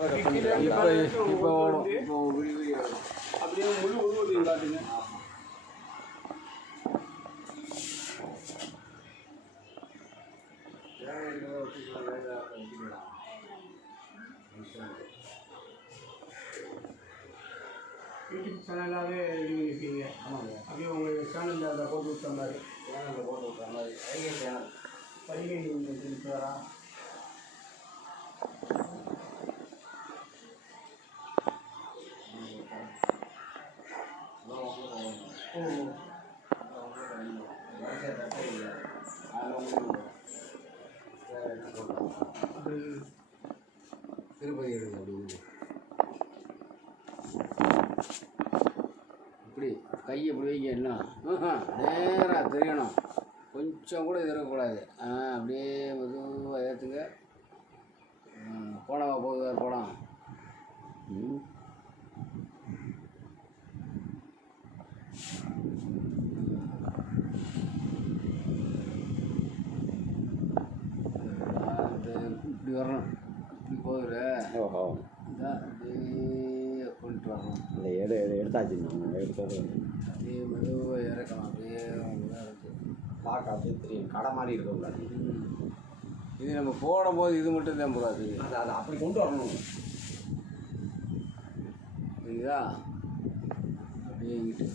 இப்போ அப்படியே முழு உருவத்தையும் காட்டுங்க. யூடியூப் சேனலாகவே ரெடி பண்ணியிருக்கீங்க. ஆமாங்க. அப்படியே உங்கள் சேனலில் அதை போட்டு விட்ட மாதிரி சேனல் பைகை இருக்கிறாரா? திருப்பதி எடுங்க அப்படி இப்படி கையை இப்படி வைங்க. என்ன நேராக தெரியணும், கொஞ்சம் கூட இது இருக்கக்கூடாது. அப்படியே மெதுவாக ஏற்றுங்க. போனவா போகுது வேறு போகலாம். இப்படி வரணும், இப்படி போகுதுல. ஓஹோ, இதான் அப்படியே கொண்டு வரணும். இந்த எடுத்தாச்சு எடுத்தது அப்படியே மெதுவாக இறக்கலாம். அப்படியே பார்க்க அப்படியே தெரியும், கடை மாதிரி இருக்கக்கூடாது. இது நம்ம போடும்போது இது மட்டும் தான் போடாது, அது அப்படி கொண்டு வரணும். புரியுதா? அப்படியே இங்கிட்டு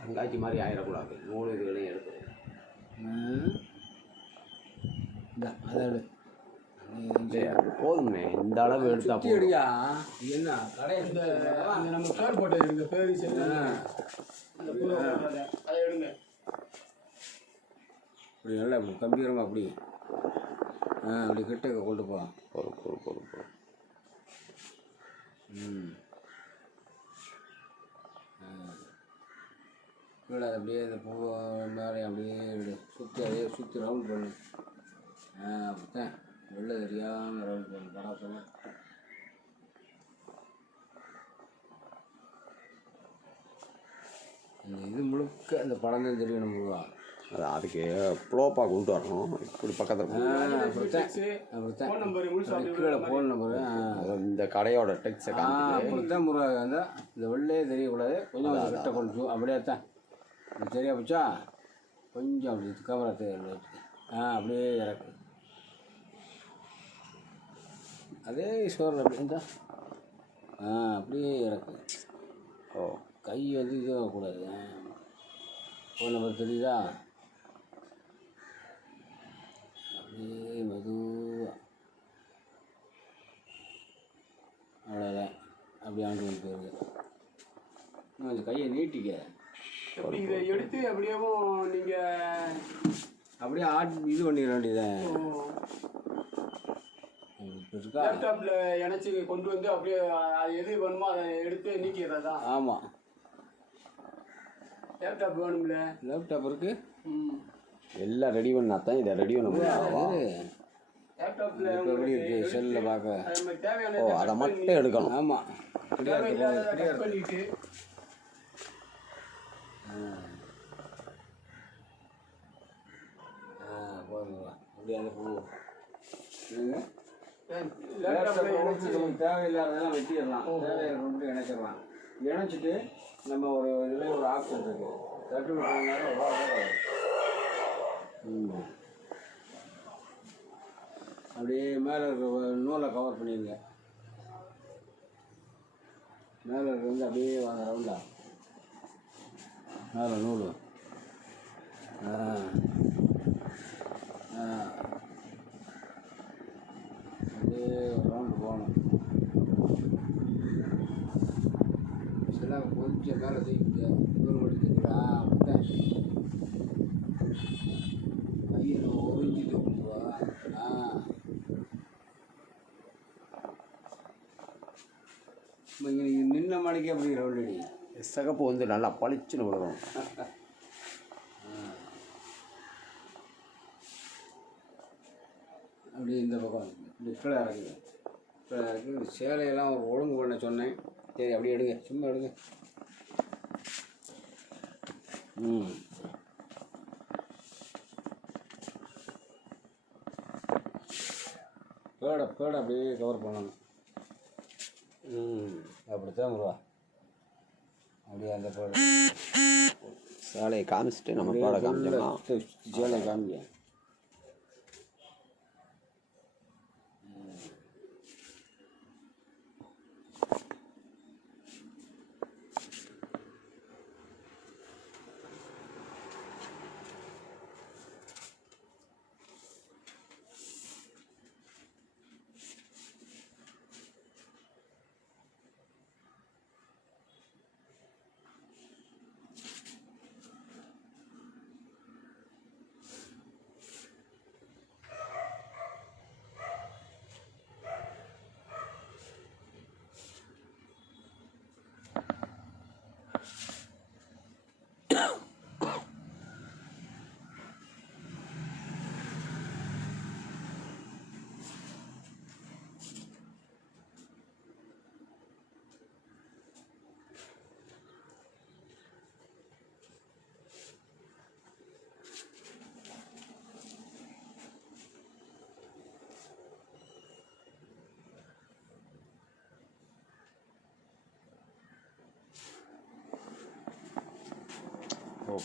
கண்காட்சி மாதிரி ஆகிடக்கூடாது. மூணு இதுகளையும் எடுத்து அது போதுமே. இந்த அளவு எடுத்தா போடியா என்ன கடை நம்ம பேர் போட்டு எடுங்க. பேர் அதை எடுங்க. அப்படி நல்லா கம்பீரமாக அப்படி அப்படி கிட்ட கொண்டு போ. கீழே அப்படியே இந்த பூ மேலே அப்படியே சுற்றி அதே சுற்றி ரவுண்ட் பண்ணு. அப்படித்தான் வெளில தெரியாமல் ரவுண்ட் பண்ணு. பராசமாக இந்த இது முழுக்க அந்த படம் தான் தெரியணும் முழுவா. அதுக்கு ப்ளோப்பாக கொண்டு வரணும். இப்படி பக்கத்தில் கீழே ஃபோன் நம்பரு இந்த கடையோட டெக்ஸை அப்படித்தான் முருகா இருந்தால் இந்த வெளிலே தெரியக்கூடாது. கொஞ்சம் கிட்ட கொஞ்சம் அப்படியே தான் சரியா போச்சா? கொஞ்சம் அப்படி கேமரா தெரியும். அப்படியே இறக்கு. அதே ஸ்டோரில் அப்படி இருந்தால் அப்படியே இறக்கு. கை வந்து இதுவாகக்கூடாது. ஃபோன் நம்பர் தெரியுதா? அப்படியே மெதுவாக அவ்வளோதான். அப்படியே ஆண்டு வந்து போயிருங்க. கொஞ்சம் கையை நீட்டிக்க. அப்படி இதை எடுத்து அப்படியேவும் நீங்கள் அப்படியே இது பண்ணிட வேண்டியதான். லேப்டாப்பில் இணைச்சி கொண்டு வந்து அப்படியே அது எது வேணுமோ அதை எடுத்து நீக்கிறதா? ஆமாம், லேப்டாப் வேணும்ல. லேப்டாப் இருக்கு. எல்லாம் ரெடி பண்ணா தான் இதை ரெடி பண்ண முடியும். லேப்டாப்பில் எப்படி இருக்கு செல்லில் பார்க்க? தேவையான அதை மட்டும் எடுக்கணும். ஆமாம், பண்ணிட்டு போதுங்களா? அப்படியே அந்த பூ தேவையில்லாததெல்லாம் வெட்டிடலாம். தேவையான கொண்டு இணைச்சிடலாம். இணைச்சிட்டு நம்ம ஒரு இதில் ஒரு ஆப்ஷன் இருக்குது, தட்டு விட்டுனாலும் அப்படியே மேலே இருக்க நூலை கவர் பண்ணிடுங்க. மேலே இருக்க வந்து அப்படியே வாங்க ரவுண்டா மேலே நூல் அப்படியே ரவுண்டு போகணும். சில கொஞ்சம் மேலே தூக்கிட்டு நூறு மணி தெரியுதா? அப்படித்தான் கையில் ஒரிஞ்சிட்டு கொடுத்துவா. நீங்கள் நின்ன மணிக்கே அப்படி ரவுண்ட் அடி. சிகப்பு வந்து நல்லா பளிச்சுன்னு விடுறோம். அப்படி இந்த பக்கம் இப்படி கீழே இறங்குது. கீழே இறக்கி சேலையெல்லாம் ஒரு ஒழுங்கு பண்ண சொன்னேன். சரி அப்படியே எடுங்க, சும்மா எடுங்க. பேடை அப்படியே கவர் பண்ணணும். அப்படித்தான் வருவா. அப்படியே அந்த பேடை சேலையை காமிச்சிட்டு நம்ம பேடை காமிச்சிடலாம். சேலையை காமிக்க. ஓ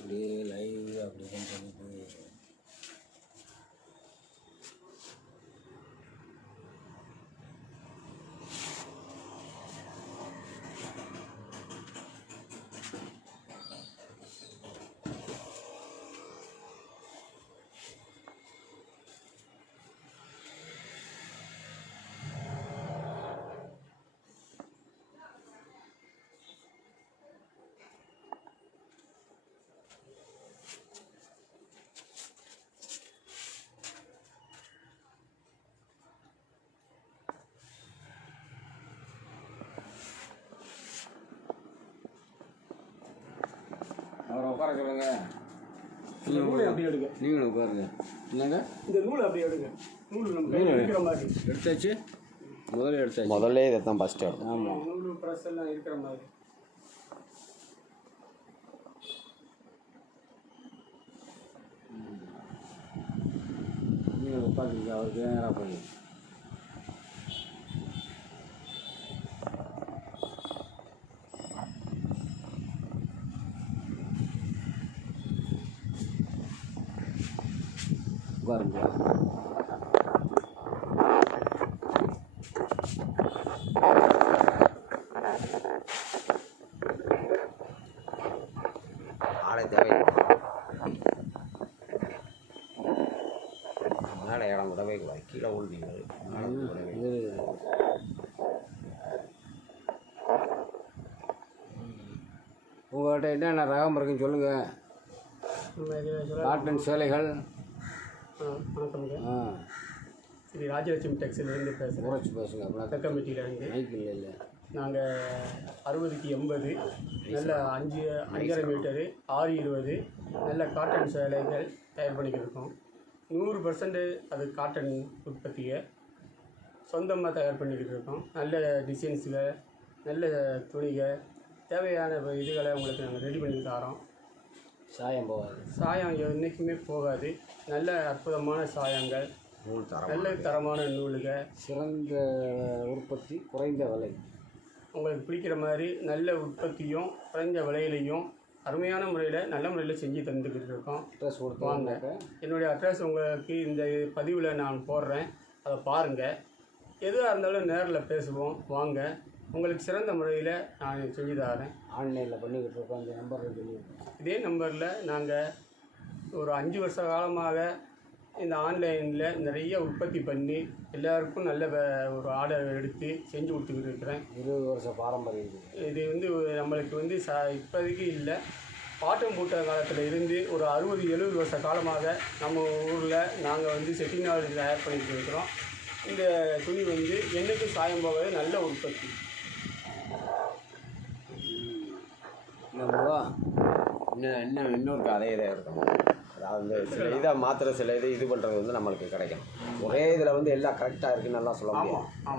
அப்படியே லைவ் அப்படின்னு சொல்லிட்டு அவரை உட்கார சொல்லுங்க. இந்த நூலை அப்படியே எடுங்க. நீங்களும் உட்காருங்க. என்னங்க இந்த நூலை அப்படியே எடுங்க. நூல் நம்ம கையில் இருக்கிற மாதிரி எடுத்தாச்சு. எடுத்தாச்சு. முதல்ல இதை தான் ஃபஸ்ட்டு எடுக்கும். ஆமாம். நூல் ப்ரெஸ் எல்லாம் இருக்கிற மாதிரி. நீங்கள் உட்காந்துங்க. அவருக்கு நேராக பண்ணி உட்காருங்க. ஆளை தேவையில்லை. மேலே இடம் விடவே கூடாது. கீழே விழுந்தீங்க. உங்கள்கிட்ட என்னென்ன ரகம் இருக்குன்னு சொல்லுங்கள். காட்டன் சேலைகள். வணக்கம்ங்க. ஆ இது ராஜலட்சுமி டெக்ஸ்டைலேருந்து பேசுகிறேன். உரைச்சி பேசுங்க. அப்புறம் தக்கம்பட்டியிலேருந்து. மைக் இல்லை இல்லை. நாங்கள் 60க்கு 80 நல்ல 5.5 மீட்டரு 6.20 நல்ல காட்டன் சேலைகள் தயார் பண்ணிக்கிருக்கோம். 100% அது காட்டன் உற்பத்தியை சொந்தமாக தயார் பண்ணிக்கிட்டு இருக்கோம். நல்ல டிசைன்ஸுகள், நல்ல துணிகள், தேவையான இதுகளை உங்களுக்கு நாங்கள் ரெடி பண்ணி தரோம். சாயம் போகாது. சாயம் என்றைக்குமே போகாது. நல்ல அற்புதமான சாயங்கள், நூல் தரம், நல்ல தரமான நூலுகள், சிறந்த உற்பத்தி, குறைந்த விலை. உங்களுக்கு பிடிக்கிற மாதிரி நல்ல உற்பத்தியும் குறைஞ்ச விலையிலையும் அருமையான முறையில் நல்ல முறையில் செஞ்சு தந்துக்கிட்டு இருக்கோம். அட்ரஸ் கொடுத்து வாங்க. என்னுடைய அட்ரஸ் உங்களுக்கு இந்த பதிவில் நான் போடுறேன், அதை பாருங்கள். எதுவாக இருந்தாலும் நேரில் பேசுவோம். வாங்க, உங்களுக்கு சிறந்த முறையில் நான் செஞ்சு தரேன். ஆன்லைனில் பண்ணிக்கிட்டு இருக்கோம். அந்த நம்பரில் சொல்லியிருக்கோம். இதே நம்பரில் நாங்கள் ஒரு 5 வருஷ காலமாக இந்த ஆன்லைனில் நிறைய உற்பத்தி பண்ணி எல்லாருக்கும் நல்ல ஒரு ஆர்டர் எடுத்து செஞ்சு கொடுத்துக்கிட்டு இருக்கிறேன். 20 வருஷ பாரம்பரியம். இது வந்து நம்மளுக்கு வந்து இப்போதைக்கு இல்லை, பாட்டம் பூட்ட காலத்தில் இருந்து ஒரு 60-70 வருஷ காலமாக நம்ம ஊரில் நாங்கள் வந்து செட்டிநாடு தயார் பண்ணிட்டு இருக்கிறோம். இந்த துணி வந்து என்றைக்கும் சாயம் போகாத நல்ல உற்பத்தி. நம்ம இன்னொரு கதை இதாக இருக்கும். அதாவது வந்து சில இதை மாத்திர சில இது பண்ணுறது வந்து நம்மளுக்கு கிடைக்கும். ஒரே இதில் வந்து எல்லாம் கரெக்டாக இருக்குன்னு எல்லாம் சொல்ல முடியாது. ஆமாம்.